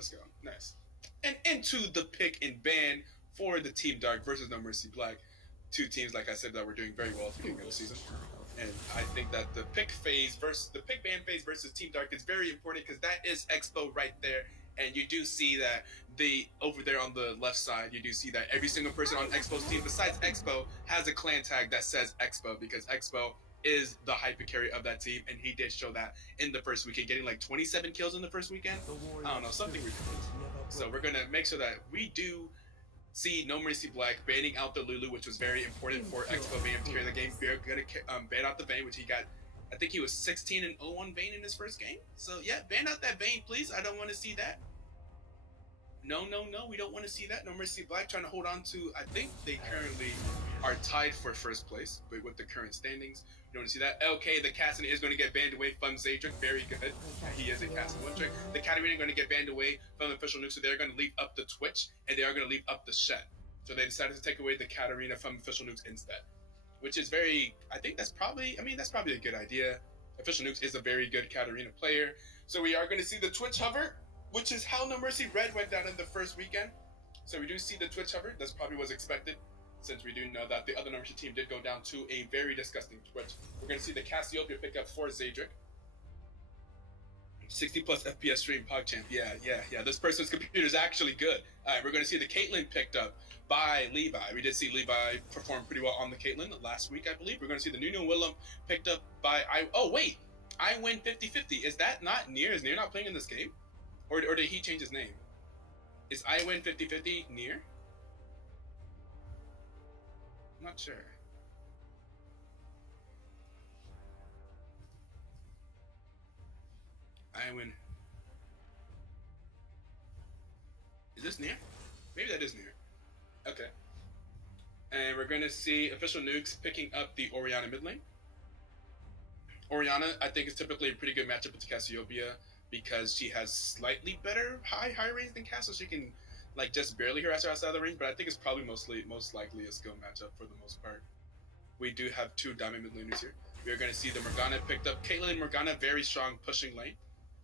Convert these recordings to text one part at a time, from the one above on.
Let's go. Nice. And into the pick and ban for the Team Dark versus No Mercy Black. Two teams, like I said, that were doing very well at the beginning of the season. And I think that the pick ban phase versus Team Dark is very important because that is Expo right there. And you do see that over there on the left side, you do see that every single person on Expo's team, besides Expo, has a clan tag that says Expo because Expo is the hyper carry of that team, and he did show that in the first weekend, getting like 27 kills in the first weekend. I don't know, something ridiculous. So we're gonna make sure that we do see No Mercy Black banning out the Lulu, which was very important for Expo Bane to carry the game. We're gonna ban out the Vayne, which he got. I think he was 16-0 on Vayne in his first game. So yeah, ban out that Vayne, please. I don't want to see that. No, we don't want to see that. No Mercy Black trying to hold on to. I think they currently are tied for first place, but with the current standings, you don't want to see that. Okay, the Cassin is going to get banned away from Zadric. Very good. He is a Cassin one trick. The Katarina are going to get banned away from the official nuke, so they're going to leave up the Twitch and they are going to leave up the Shen. So they decided to take away the Katarina from official nukes instead, which is very. I think that's probably. I mean, that's probably a good idea. Official nukes is a very good Katarina player, so we are going to see the Twitch hover, which is how No Mercy Red went down in the first weekend. So we do see the Twitch hover. That's probably was expected, since we do know that the other No Mercy team did go down to a very disgusting Twitch. We're going to see the Cassiopeia pick up for Zadric. 60 plus FPS stream PogChamp. Yeah. This person's computer is actually good. All right, we're going to see the Caitlyn picked up by Levi. We did see Levi perform pretty well on the Caitlyn last week, I believe. We're going to see the Nunu Willem picked up by I win 50-50. Is that not Nier? Is Nier not playing in this game? Or did he change his name? Is I win 50-50 Nier? I'm not sure. I win. Is this Nier? Maybe that is Nier. Okay. And we're going to see official nukes picking up the Orianna mid lane. Orianna, I think, is typically a pretty good matchup with Cassiopeia because she has slightly better high range than Cass, so she can like just barely harass her outside of the range. But I think it's probably most likely a skill matchup for the most part. We do have two diamond mid laners here. We are going to see the Morgana picked up. Caitlyn and Morgana, very strong pushing lane.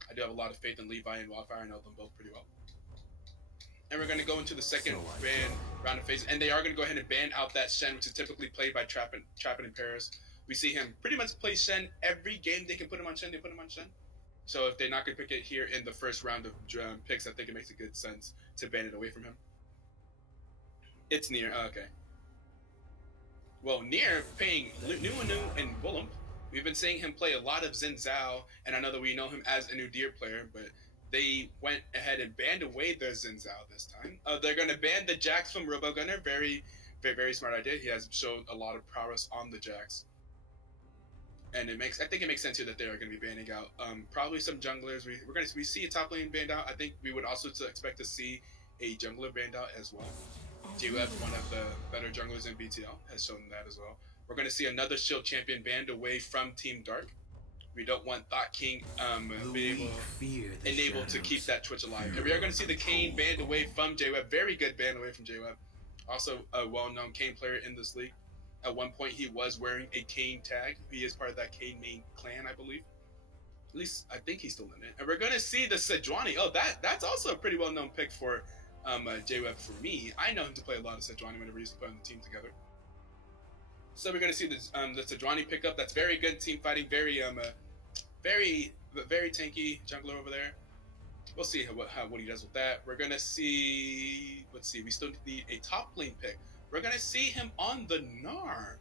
I do have a lot of faith in Levi and Wildfire. I know them both pretty well. And we're going to go into the second ban round of phase, and they are going to go ahead and ban out that Shen, which is typically played by Trappin in Paris. We see him pretty much play Shen every game. They can put him on Shen, they put him on Shen. So if they're not going to pick it here in the first round of picks, I think it makes a good sense to ban it away from him. It's Nier. Oh, okay. Well, Nier paying Nuanu and Willem. We've been seeing him play a lot of Xin Zhao, and I know that we know him as a Nudir player, but they went ahead and banned away their Xin Zhao this time. They're going to ban the Jax from RoboGunner. Very, very, very smart idea. He has shown a lot of prowess on the Jax. And I think it makes sense here that they are going to be banning out probably some junglers. We see a top lane banned out. I think we would also expect to see a jungler banned out as well. JWeb, one of the better junglers in BTL, has shown that as well. We're going to see another shield champion banned away from Team Dark. We don't want Thought King being able to keep that Twitch alive. And we are going to see the Kayn banned away from JWeb. Very good ban away from JWeb. Also a well-known Kayn player in this league. At one point, he was wearing a Kayn tag. He is part of that Kayn main clan, I believe. At least, I think he's still in it. And we're going to see the Sejuani. Oh, that's also a pretty well-known pick for JWeb for me. I know him to play a lot of Sejuani whenever he's putting the team together. So we're going to see the Sejuani pickup. That's very good team fighting. Very tanky jungler over there. We'll see what he does with that. We're going to see... Let's see. We still need a top lane pick. We're going to see him on the Gnar.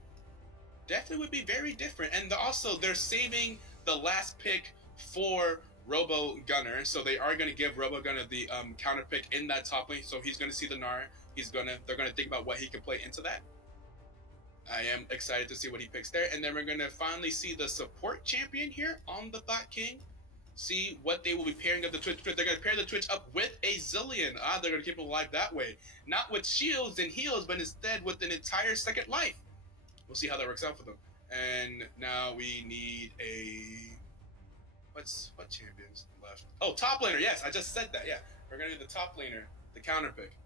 Definitely would be very different. And also, they're saving the last pick for RoboGunner. So they are going to give RoboGunner the counter pick in that top lane. So he's going to see the Gnar. They're going to think about what he can play into that. I am excited to see what he picks there. And then we're going to finally see the support champion here on the Thought King. See what they will be pairing up the Twitch. They're going to pair the Twitch up with a Zillion. They're going to keep him alive that way. Not with shields and heals, but instead with an entire second life. We'll see how that works out for them. And now we need a... What champions left? Oh, top laner. Yes, I just said that. Yeah, we're going to do the top laner, the counter pick.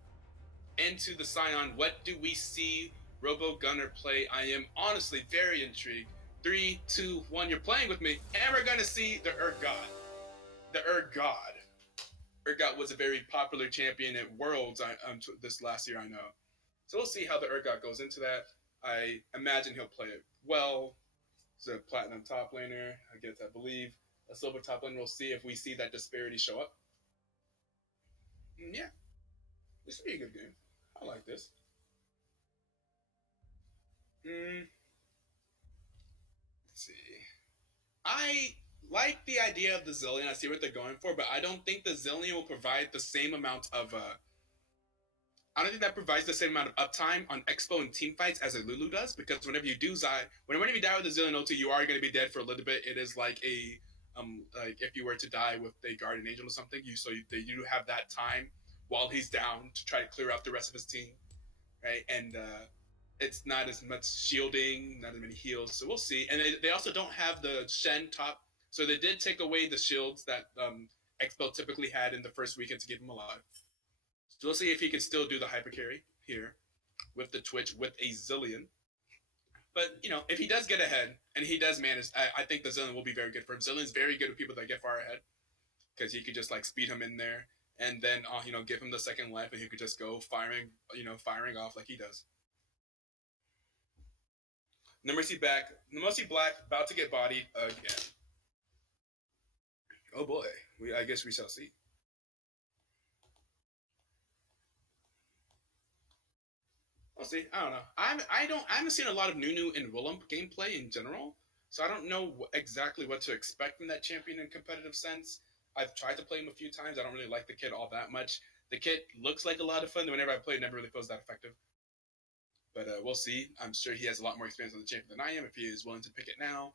Into the Scion, what do we see RoboGunner play? I am honestly very intrigued. 3, 2, 1, you're playing with me. And we're going to see the Ur God. The Ur God. Urgot was a very popular champion at Worlds this last year, I know. So we'll see how the Urgot goes into that. I imagine he'll play it well. He's a platinum top laner, I guess, I believe. A silver top laner. We'll see if we see that disparity show up. Yeah, this would be a good game. I like this. Mm, let's see. I like the idea of the Zillion. I see what they're going for, but I don't think the Zillion will provide the same amount of. I don't think that provides the same amount of uptime on Expo and team fights as a Lulu does, because whenever you die with a Zillion ulti, you are going to be dead for a little bit. It is like if you were to die with a Guardian Angel or something, you have that time while he's down to try to clear out the rest of his team, right? And it's not as much shielding, not as many heals. So we'll see. And they also don't have the Shen top. So they did take away the shields that Expo typically had in the first weekend to keep him alive. So we'll see if he can still do the hyper carry here with the Twitch with a Zillion. But, if he does get ahead and he does manage, I think the Zillion will be very good for him. Zillion's very good with people that get far ahead because he could just like speed him in there and then, give him the second life and he could just go firing off like he does. Numeracy back. Numeracy Black about to get bodied again. Oh boy. I guess we shall see. We'll see. I don't know. I haven't seen a lot of Nunu and Willem gameplay in general, so I don't know exactly what to expect from that champion in competitive sense. I've tried to play him a few times. I don't really like the kit all that much. The kit looks like a lot of fun. Whenever I play, it never really feels that effective. But we'll see. I'm sure he has a lot more experience on the champion than I am if he is willing to pick it now.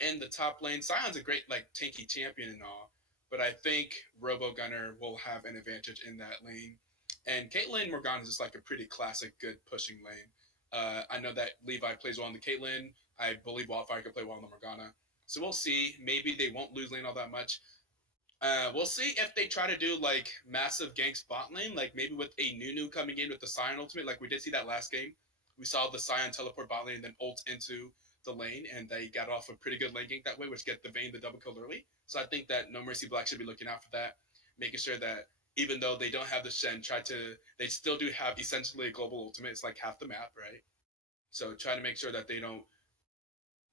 In the top lane, Sion's a great tanky champion and all, but I think Robo Gunner will have an advantage in that lane. And Caitlyn Morgana is just like a pretty classic, good pushing lane. I know that Levi plays well on the Caitlyn. I believe Wildfire could play well on the Morgana. So we'll see. Maybe they won't lose lane all that much. We'll see if they try to do like massive gank spot lane, like maybe with a Nunu coming in with the Sion ultimate, like we did see that last game. We saw the Sion teleport bot lane and then ult into the lane, and they got off a pretty good lane gank that way, which get the Vayne the double kill early. So I think that No Mercy Black should be looking out for that, making sure that even though they don't have the Shen, they still do have essentially a global ultimate. It's like half the map, right? So try to make sure that they don't.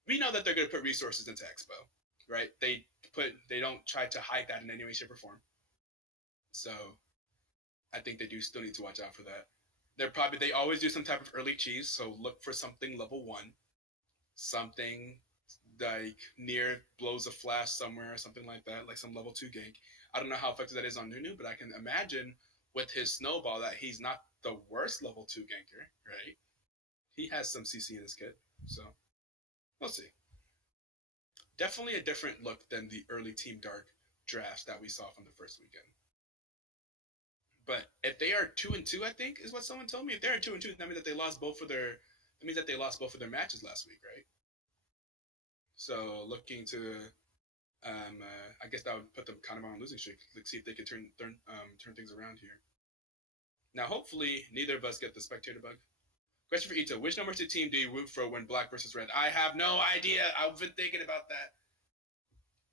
We know that they're going to put resources into Expo, right? They don't try to hide that in any way, shape, or form. So I think they do still need to watch out for that. They always do some type of early cheese, so look for something level 1, something like near blows a flash somewhere or something like that, like some level 2 gank. I don't know how effective that is on Nunu, but I can imagine with his snowball that he's not the worst level 2 ganker, right? He has some CC in his kit, so we'll see. Definitely a different look than the early Team Dark drafts that we saw from the first weekend. But if they are 2-2, I think is what someone told me. If they're 2-2, that means that they lost both of their. That means that they lost both of their matches last week, right? So looking to, I guess that would put them kind of on a losing streak. Let's see if they can turn things around here. Now, hopefully, neither of us get the spectator bug. Question for Ito: which number 2 team do you root for when Black versus Red? I have no idea. I've been thinking about that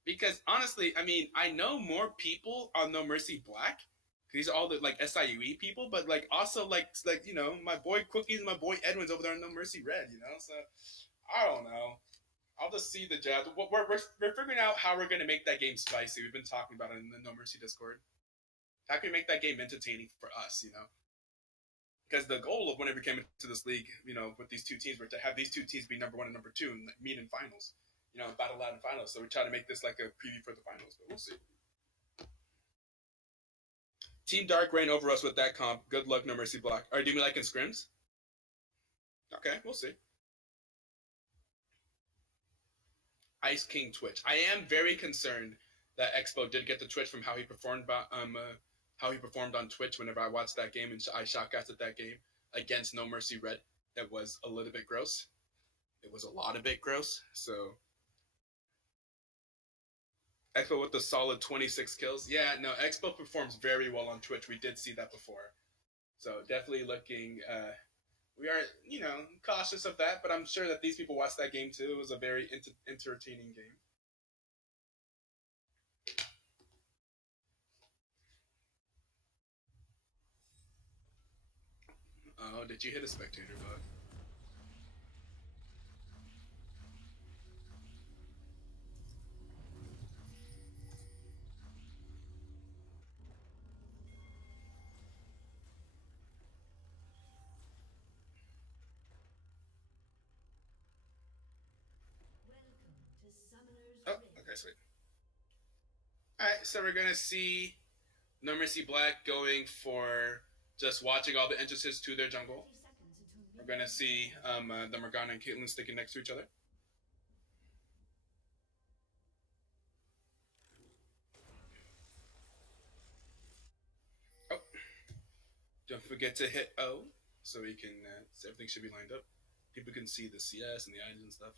because honestly, I mean, I know more people on No Mercy Black. These are all the like SIUE people, but like also like my boy Cookies, my boy Edwin's over there on No Mercy Red, So I don't know. I'll just see the jab. We're figuring out how we're gonna make that game spicy. We've been talking about it in the No Mercy Discord. How can we make that game entertaining for us? Because the goal of whenever we came into this league, with these two teams, were to have these two teams be number 1 and number 2 and meet in finals. Battle out in finals. So we try to make this like a preview for the finals, but we'll see. Team Dark ran over us with that comp. Good luck, No Mercy Black. Or do you mean like in scrims? Okay, we'll see. Ice King Twitch. I am very concerned that Expo did get the Twitch from how he performed on Twitch whenever I watched that game and I shoutcasted that game against No Mercy Red. It was a little bit gross. It was a lot of bit gross. So Expo with the solid 26 kills. Yeah, no, Expo performs very well on Twitch. We did see that before. So definitely looking. We are, cautious of that, but I'm sure that these people watched that game too. It was a very entertaining game. Oh, did you hit a spectator bug? Oh, okay, sweet. Alright, so we're gonna see No Mercy Black going for just watching all the entrances to their jungle. We're gonna see the Morgana and Caitlyn sticking next to each other. Oh, don't forget to hit O so we can. So everything should be lined up. People can see the CS and the items and stuff.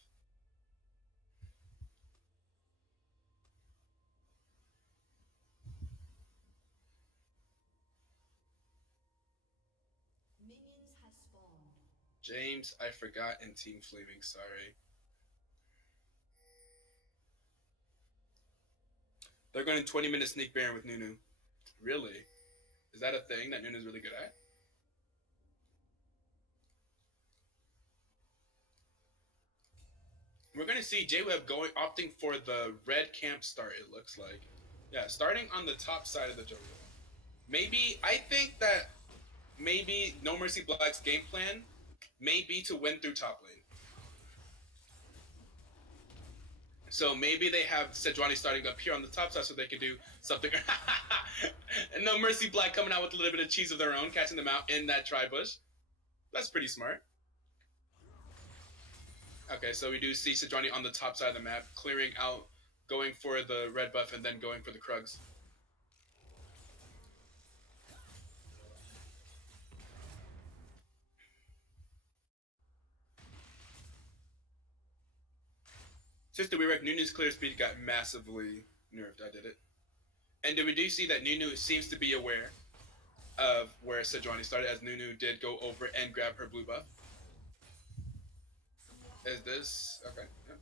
James, I forgot in Team Flaming. Sorry. They're going 20-minute sneak baron with Nunu. Really? Is that a thing that Nunu's really good at? We're going to see J-Web opting for the red camp start, it looks like. Yeah, starting on the top side of the jungle. Maybe, I think that maybe No Mercy Black's game plan may be to win through top lane. So maybe they have Sejuani starting up here on the top side so they can do something. And No Mercy Black coming out with a little bit of cheese of their own, catching them out in that tri-bush. That's pretty smart. Okay, so we do see Sejuani on the top side of the map, clearing out, going for the red buff, and then going for the Krugs. Sister We Wreck, Nunu's clear speed got massively nerfed. I did it. And we do see that Nunu seems to be aware of where Sejuani started, as Nunu did go over and grab her blue buff. Is this okay? Yep.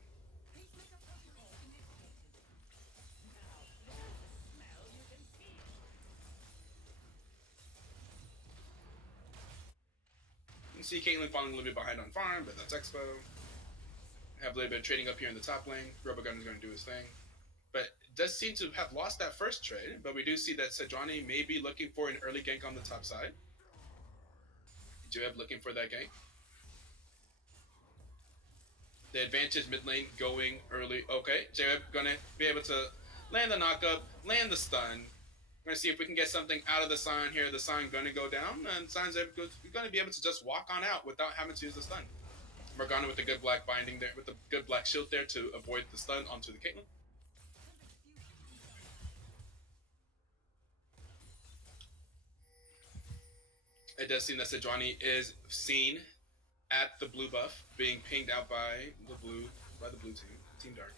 You see Caitlyn falling a little bit behind on farm, but that's Expo. Have a little bit of trading up here in the top lane. Robogun is going to do his thing. But it does seem to have lost that first trade, but we do see that Sejuani may be looking for an early gank on the top side. Joab looking for that gank. The advantage mid lane going early. Okay, Joab gonna be able to land the knockup, land the stun. We're gonna see if we can get something out of the Sion here. The Sion gonna go down, and Sion's gonna be able to just walk on out without having to use the stun. Morgana with the good black binding there, with the good black shield there to avoid the stun onto the Caitlyn. It does seem that Sejuani is seen at the blue buff, being pinged out by the blue team, Team Dark.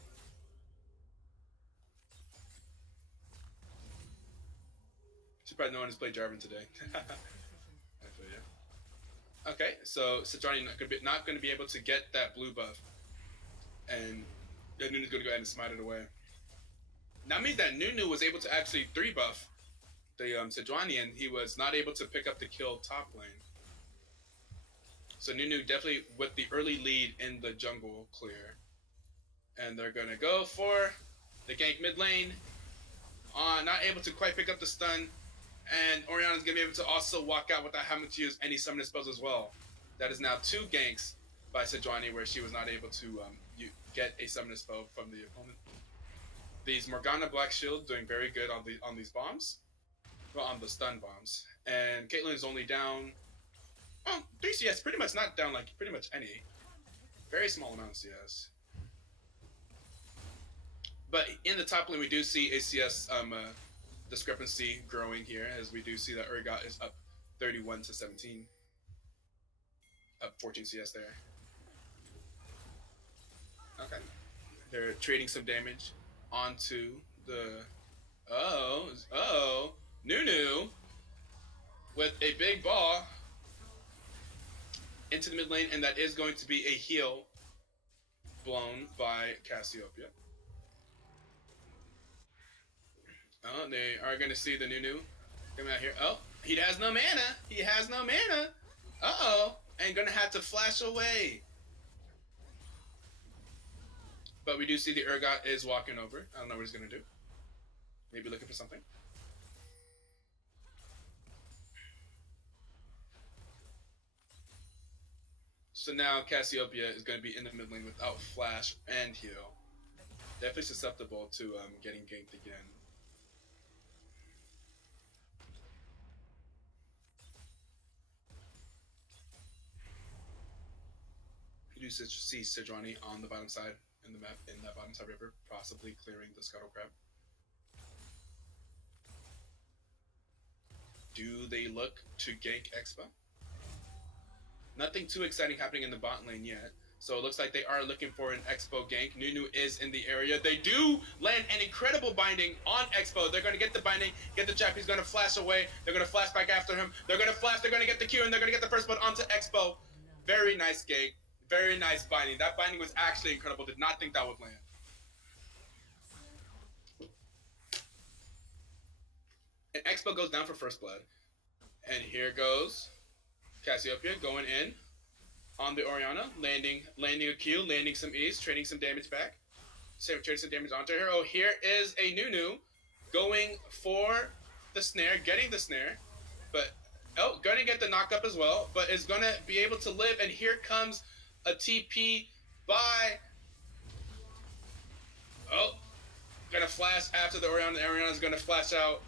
Should probably no one has played Jarvan today. Actually, yeah. Okay, so Sejuani not going to be able to get that blue buff, and Nunu's going to go ahead and smite it away. That means that Nunu was able to actually 3-buff the Sejuani, and he was not able to pick up the kill top lane. So Nunu definitely with the early lead in the jungle clear. And they're going to go for the gank mid lane. Not able to quite pick up the stun. And Orianna's going to be able to also walk out without having to use any summoning spells as well. That is now 2 ganks by Sejuani, where she was not able to get a summoning spell from the opponent. These Morgana Black Shield doing very good on these bombs. Well, on the stun bombs. And Caitlyn is only down 3 CS, pretty much not down like pretty much any. Very small amount of CS. But in the top lane, we do see a CS discrepancy growing here, as we do see that Urgot is up 31 to 17. Up 14 CS there. Okay. They're trading some damage onto the... Oh, Nunu with a big ball into the mid lane, and that is going to be a heal blown by Cassiopeia. Oh, they are going to see the Nunu coming out here. Oh, he has no mana. He has no mana. Uh-oh. And gonna have to flash away. But we do see the Urgot is walking over. I don't know what he's gonna do. Maybe looking for something. So now Cassiopeia is going to be in the mid lane without flash and heal. Definitely susceptible to getting ganked again. You do see Sejuani on the bottom side in the map, in that bottom side river, possibly clearing the Scuttle Crab. Do they look to gank Expo? Nothing too exciting happening in the bot lane yet. So it looks like they are looking for an Expo gank. Nunu is in the area. They do land an incredible binding on Expo. They're going to get the binding, get the chap. He's going to flash away. They're going to flash back after him. They're going to flash. They're going to get the Q, and they're going to get the first blood onto Expo. Very nice gank. Very nice binding. That binding was actually incredible. Did not think that would land. And Expo goes down for first blood. And here goes Cassiopeia going in on the Orianna, landing a Q, landing some E's, trading some damage back. Trading some damage onto her. Oh, here is a Nunu going for the snare, getting the snare. But, oh, gonna get the knock up as well, but is gonna be able to live. And here comes a TP by... Oh, gonna flash after the Orianna. The Orianna's gonna flash out.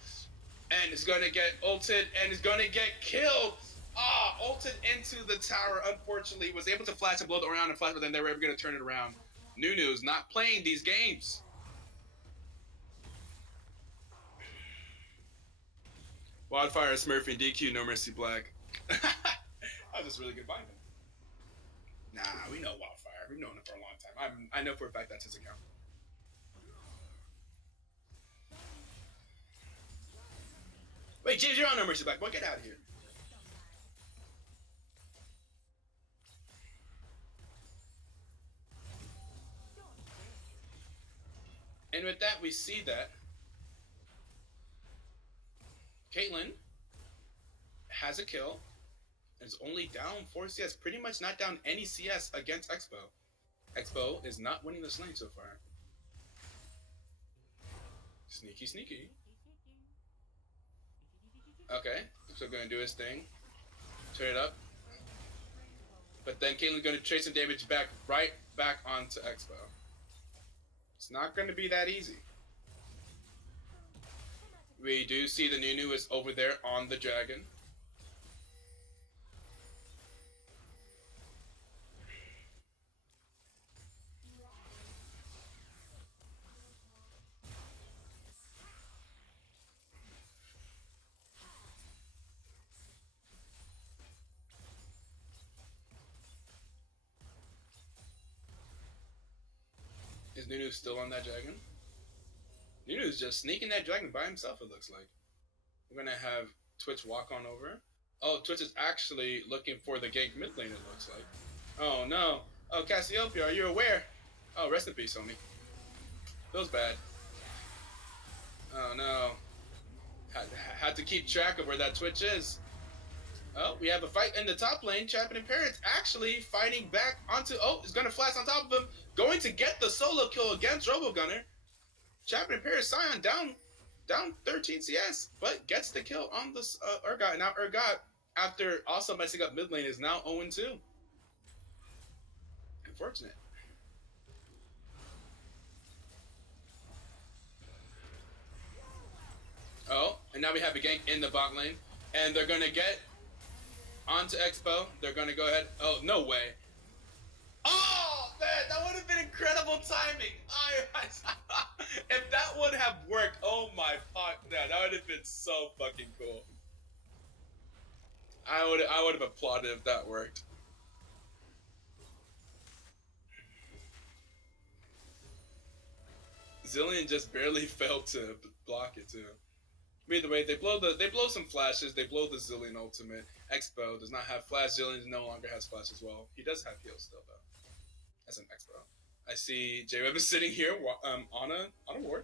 And is gonna get ulted and is gonna get killed. Ulted into the tower. Unfortunately, was able to flash and blow the Orianna flash, but then they were able to turn it around. Nunu's not playing these games. Wildfire, Smurfy, DQ, No Mercy, Black. That was just really good binding. Nah, we know Wildfire. We've known him for a long time. I know for a fact that's his account. Wait, James, you're on No Mercy, Black. Boy, get out of here. And with that, we see that Caitlyn has a kill. And is only down 4 CS. Pretty much not down any CS against Expo. Expo is not winning this lane so far. Sneaky, sneaky. Okay, so gonna do his thing. Turn it up. But then Caitlyn's gonna trade some damage back, right back onto Expo. It's not gonna be that easy. We do see the Nunu is over there on the dragon. Is Nunu still on that dragon? Nunu's just sneaking that dragon by himself, it looks like. We're gonna have Twitch walk on over. Oh, Twitch is actually looking for the gank mid lane, it looks like. Oh no. Oh, Cassiopeia, are you aware? Oh, rest in peace, homie. Feels bad. Oh no. Had to keep track of where that Twitch is. Oh, we have a fight in the top lane. Champion and Parents actually fighting back onto... Oh, he's going to flash on top of him. Going to get the solo kill against RoboGunner. Champion and Parents Scion down 13 CS, but gets the kill on the Urgot. Now Urgot, after also messing up mid lane, is now 0-2. Unfortunate. Oh, and now we have a gank in the bot lane. And they're going to get onto Expo. They're going to go ahead. Oh, no way. Oh, man, that would have been incredible timing. If that would have worked, oh my fuck, that would have been so fucking cool. I would have applauded if that worked. Zillion just barely failed to block it too. Either way, they blow some flashes. They blow the Zillion ultimate. Expo does not have flash. Zillion no longer has flash as well. He does have heal still though, as an Expo. I see J-Web is sitting here on a ward,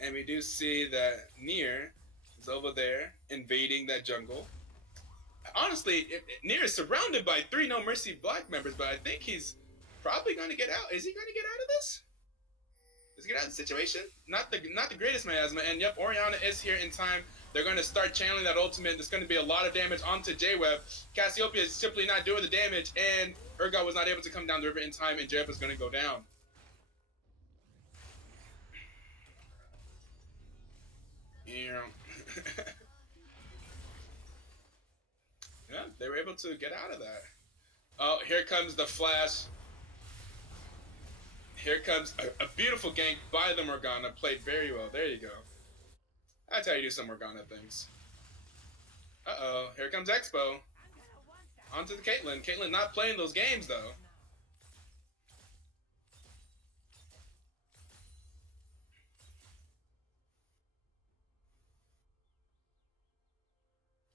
and we do see that Nier is over there invading that jungle. Honestly, Nier is surrounded by 3 No Mercy Black members, but I think he's probably going to get out. Is he going to get out of this? Does he get out of the situation? Not the greatest miasma. And yep, Oriana is here in time. They're going to start channeling that ultimate. There's going to be a lot of damage onto J-Web. Cassiopeia is simply not doing the damage, and Urgot was not able to come down the river in time, and J-Web is going to go down. Yeah. Yeah, they were able to get out of that. Oh, here comes the flash. Here comes a beautiful gank by the Morgana. Played very well. There you go. That's how you do some Morgana things. Uh-oh. Here comes Expo. Onto the Caitlyn. Caitlyn not playing those games, though.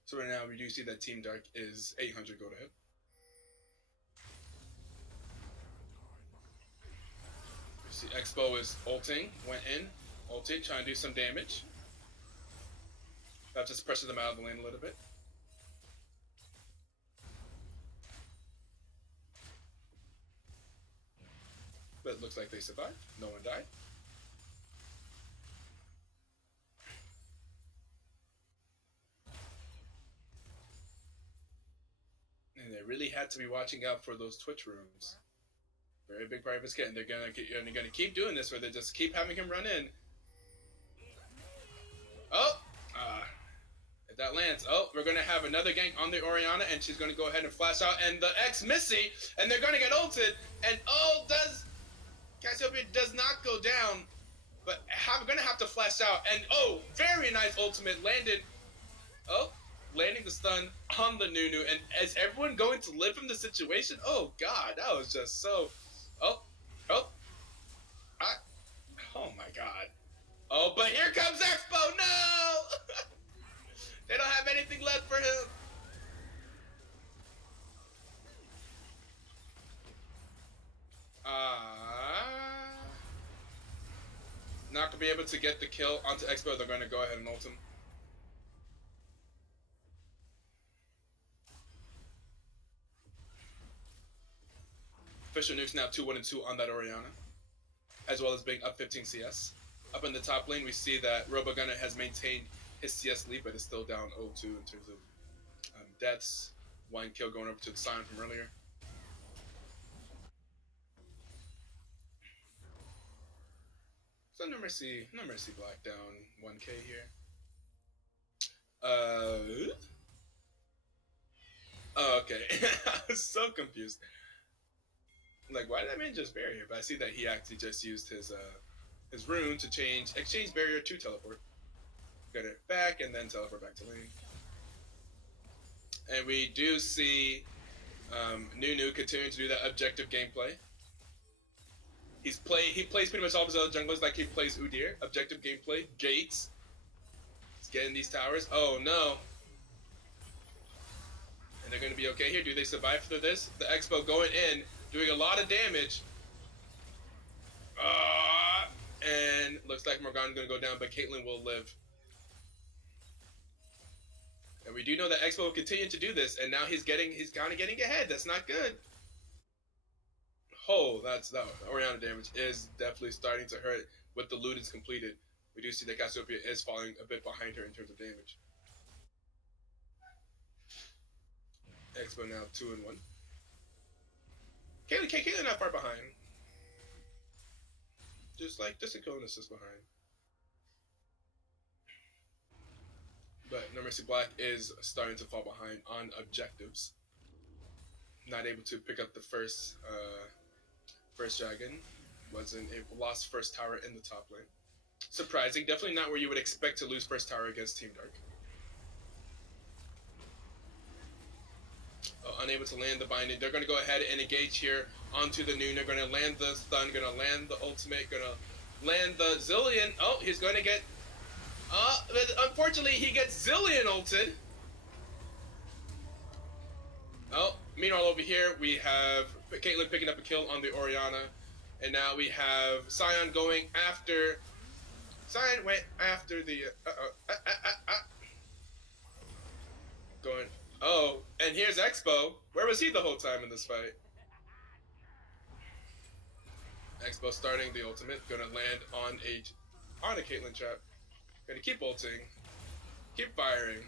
So right now, we do see that Team Dark is 800 gold ahead. You see Expo is ulting. Went in. Ulted, trying to do some damage. That just pressure them out of the lane a little bit. But it looks like they survived. No one died. And they really had to be watching out for those Twitch rooms. Very big part of his kit, and they're gonna keep doing this, where they just keep having him run in. Oh, if that lands, oh, we're gonna have another gank on the Oriana, and she's gonna go ahead and flash out, and the X Missy, and they're gonna get ulted, and oh, does Cassiopeia does not go down, but gonna have to flash out, and oh, very nice ultimate landed. Oh, landing the stun on the Nunu, and is everyone going to live from the situation? Oh God, that was just so. Oh, oh my God. Oh, but here comes Expo. No, they don't have anything left for him. Not gonna be able to get the kill onto Expo. They're gonna go ahead and ult him. Official nukes now 2-1-2 on that Oriana, as well as being up 15 CS. Up in the top lane, we see that Robogunner has maintained his CS lead, but is still down 0-2 in terms of deaths. One kill going over to the Sion from earlier. So no mercy Black down 1k here. Oh, okay. I was so confused. Like, why did that man just barrier? But I see that he actually just used his rune to exchange barrier to teleport. Get it back and then teleport back to lane. And we do see Nunu continuing to do that objective gameplay. He plays pretty much all of his other junglers like he plays Udyr. Objective gameplay, gates. He's getting these towers. Oh no. And they're gonna be okay here. Do they survive through this? The Expo going in, doing a lot of damage. And looks like Morgana's gonna go down, but Caitlyn will live. And we do know that Expo will continue to do this, and now he's kind of getting ahead. That's not good. Oh, that Oriana damage is definitely starting to hurt with the loot is completed. We do see that Cassiopeia is falling a bit behind her in terms of damage. Expo now 2-1. Caitlyn not far behind. Just a kill and assist behind. But No Mercy Black is starting to fall behind on objectives. Not able to pick up the first dragon. Lost first tower in the top lane. Surprising. Definitely not where you would expect to lose first tower against Team Dark. Oh, unable to land the binding. They're going to go ahead and engage here onto the Noon. They're going to land the stun. Going to land the ultimate. Going to land the Zillion. Oh, he's going to get... unfortunately, he gets Zillion ulted. Oh, meanwhile over here, we have Caitlyn picking up a kill on the Oriana. And now we have Sion going after... Sion went after the... Going... Oh, Expo. Where was he the whole time in this fight? Expo starting the ultimate, gonna land on a Caitlyn trap. Gonna keep ulting, keep firing,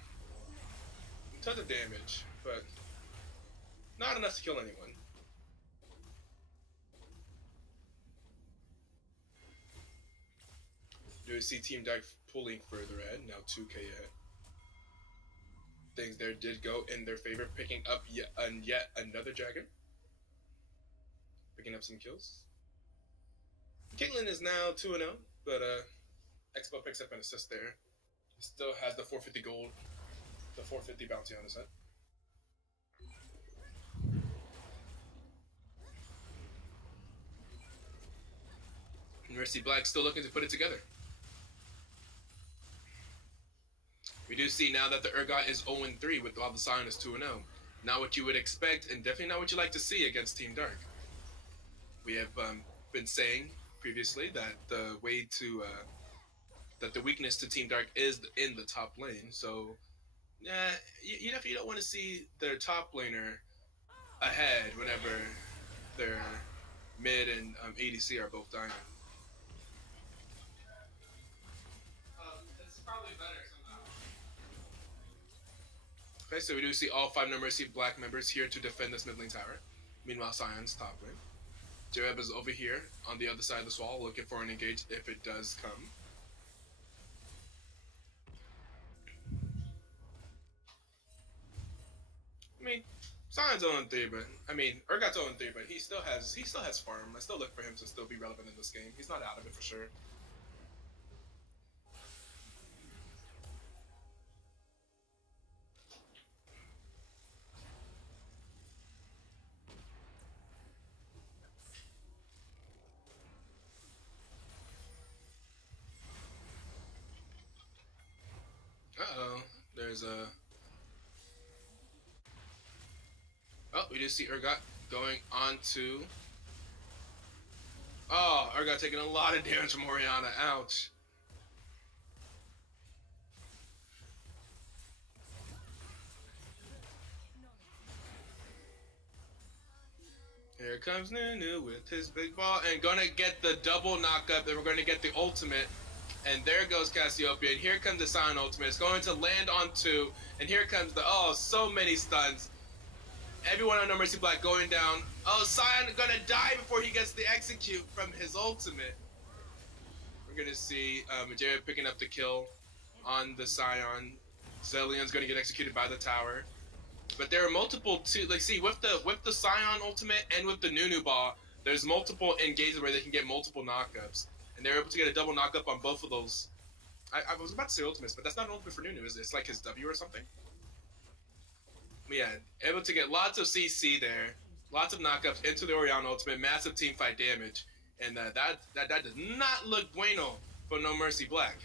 tons of damage, but not enough to kill anyone. Do we see Team Dark pulling further ahead? Now 2k ahead. Things there did go in their favor, picking up yet another dragon. Picking up some kills. Caitlyn is now 2-0, but Expo picks up an assist there. Still has the 450 gold, the 450 bounty on his head. Mercy Black still looking to put it together. We do see now that the Urgot is 0-3 with all the Sion is 2-0. Not what you would expect, and definitely not what you like to see against Team Dark. We have been saying previously that the way to that the weakness to Team Dark is in the top lane. So, you definitely don't want to see their top laner ahead whenever their mid and ADC are both dying. It's probably better somehow. Okay, so we do see all 5 No Mercy Black members here to defend this mid lane tower. Meanwhile, Sion's top lane. Jareb is over here on the other side of the wall looking for an engage if it does come. I mean, Sion's 0-3, but I mean, Urgot's 0-3, but he still has farm. I still look for him to still be relevant in this game. He's not out of it for sure. Uh-oh, there's a... Oh, we do see Urgot going on to... Oh, Urgot taking a lot of damage from Orianna. Ouch. Here comes Nunu with his big ball and gonna get the double knockup. Then we're gonna get the ultimate. And there goes Cassiopeia. And here comes the Sion ultimate. It's going to land on 2. And here comes the... Oh, so many stuns. Everyone on No Mercy Black going down. Oh, Sion gonna die before he gets the execute from his ultimate. We're gonna see Majera picking up the kill on the Sion. Zillion's gonna get executed by the tower. But there are multiple too. Like, see, with the Sion ultimate and with the Nunu ball, there's multiple engages where they can get multiple knockups, and they're able to get a double knockup on both of those. I was about to say ultimates, but that's not an ultimate for Nunu, is it? It's like his W or something. But yeah, able to get lots of CC there, lots of knockups into the Orianna ultimate, massive team fight damage, and that does not look bueno for No Mercy Black.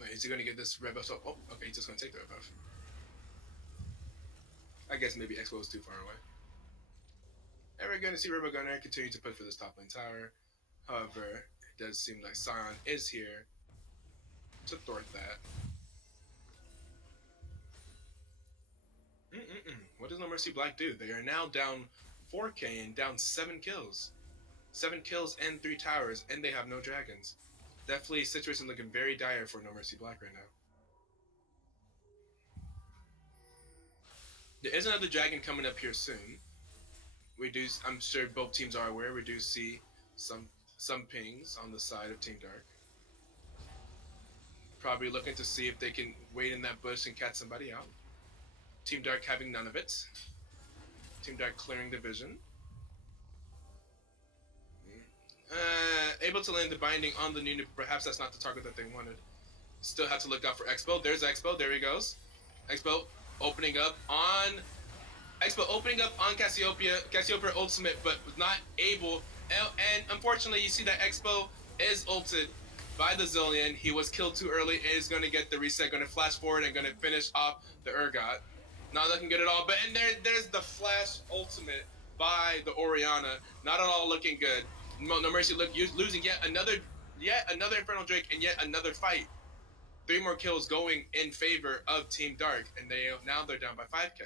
Wait, is he gonna get this red buff? Oh, okay, he's just gonna take the red buff. I guess maybe Expo is too far away. And we're gonna see River Gunner continue to push for this top lane tower. However, it does seem like Sion is here to thwart that. What does No Mercy Black do? They are now down 4k and down 7 kills. 7 kills and 3 towers, and they have no dragons. Definitely situation looking very dire for No Mercy Black right now. There is another dragon coming up here soon. We do, I'm sure both teams are aware, we do see some pings on the side of Team Dark. Probably looking to see if they can wait in that bush and catch somebody out. Team Dark having none of it. Team Dark clearing the vision. A able to land the binding on the Nunu. Perhaps that's not the target that they wanted. Still have to look out for Expo. There's Expo. There he goes. Expo opening up on Cassiopeia. Cassiopeia ultimate, but was not able. And unfortunately, you see that Expo is ulted by the Zillion. He was killed too early and is going to get the reset. Going to flash forward and going to finish off the Urgot. Not looking good at all. But and there's the flash ultimate by the Orianna. Not at all looking good. No Mercy losing yet another Infernal Drake and yet another fight. 3 more kills going in favor of Team Dark, and they're down by 5k.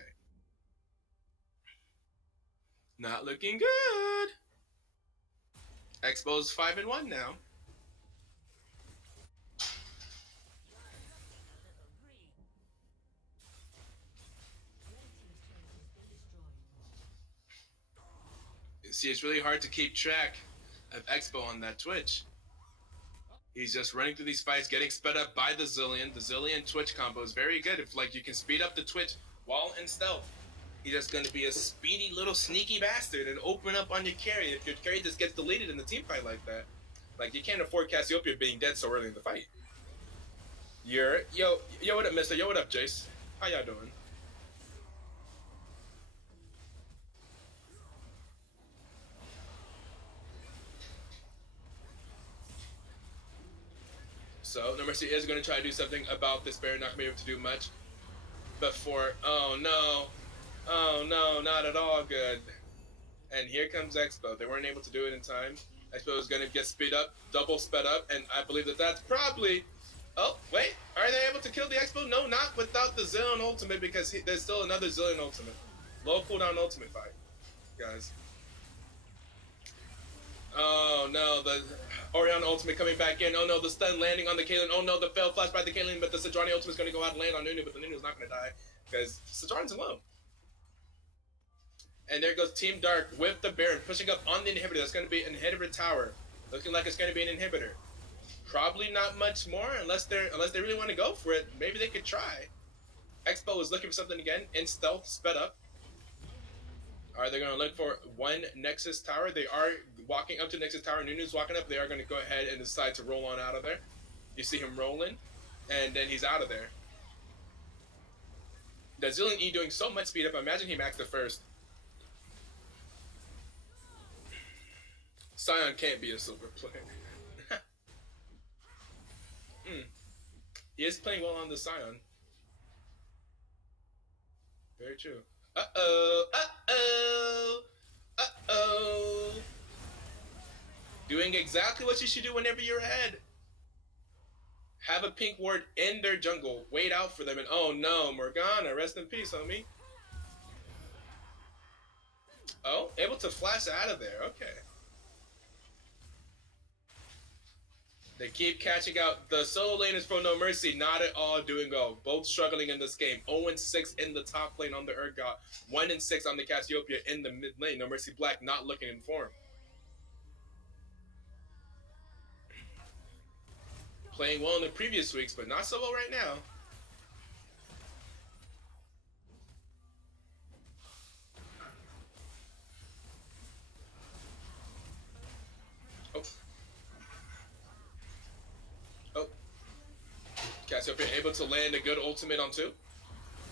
Not looking good. Expo's 5-1 now. You see, it's really hard to keep track of Expo on that Twitch. He's just running through these fights, getting sped up by the Zillion. The Zillion Twitch combo is very good. If you can speed up the Twitch while in stealth, he's just going to be a speedy little sneaky bastard and open up on your carry. If your carry just gets deleted in the team fight like that, you can't afford Cassiopeia being dead so early in the fight. Yo, what up, Mister? Yo, what up, Jace? How y'all doing? So, No Mercy is going to try to do something about this bear. Not going to be able to do much before. Oh no, not at all good. And here comes Expo. They weren't able to do it in time. Expo is going to get double sped up, and I believe that's probably. Oh wait, are they able to kill the Expo? No, not without the Zillion ultimate, because there's still another Zillion ultimate, low cooldown ultimate fight, guys. Oh no, the Orianna ultimate coming back in. Oh no, the stun landing on the Caitlyn. Oh no, the failed flash by the Caitlyn, but the Sejuani ultimate is going to go out and land on Nunu, but the Nunu's not going to die because Sejuani's alone. And there goes Team Dark with the Baron pushing up on the inhibitor. That's going to be an inhibitor tower, looking like it's going to be an inhibitor. Probably not much more unless they really want to go for it. Maybe they could try. Expo is looking for something again in stealth, sped up. Are they going to look for one Nexus tower? They are walking up to Nexus tower. Nunu's walking up. They are going to go ahead and decide to roll on out of there. You see him rolling, and then he's out of there. The Zillion E doing so much speed up. Imagine he maxed it first. Sion can't be a silver player. He is playing well on the Sion. Very true. Uh-oh. Doing exactly what you should do whenever you're ahead. Have a pink ward in their jungle. Wait out for them, and oh no, Morgana, rest in peace, homie. Oh, able to flash out of there. Okay. They keep catching out. The solo laners from No Mercy not at all doing well. Both struggling in this game. 0-6 in the top lane on the Urgot. 1-6 on the Cassiopeia in the mid lane. No Mercy Black not looking in form. Playing well in the previous weeks, but not so well right now. Oh. Cassiopeia able to land a good ultimate on 2.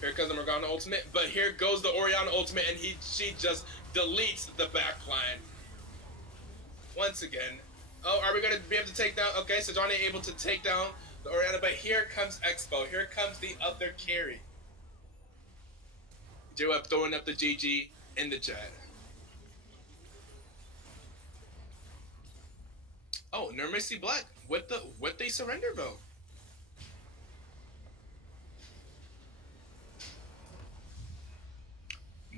Here comes the Morgana ultimate, but here goes the Orianna ultimate, and she just deletes the backline. Once again. Oh, are we going to be able to take down? Okay, so Johnny able to take down the Orianna, but here comes Expo. Here comes the other carry. J-Web throwing up the GG in the chat. Oh, No Mercy Black with the surrender vote.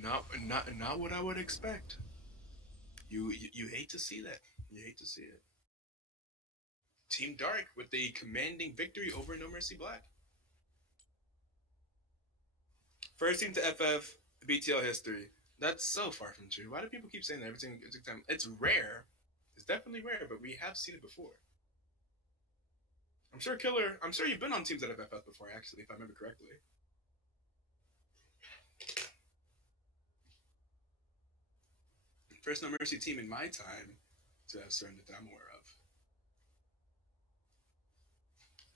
Not what I would expect. You hate to see that. You hate to see it. Team Dark with the commanding victory over No Mercy Black. First team to FF BTL history. That's so far from true. Why do people keep saying that every single time? It's rare. It's definitely rare, but we have seen it before. I'm sure Killer. I'm sure you've been on teams that have FF before, actually, if I remember correctly. First No Mercy team in my time to have surrendered that I'm aware of.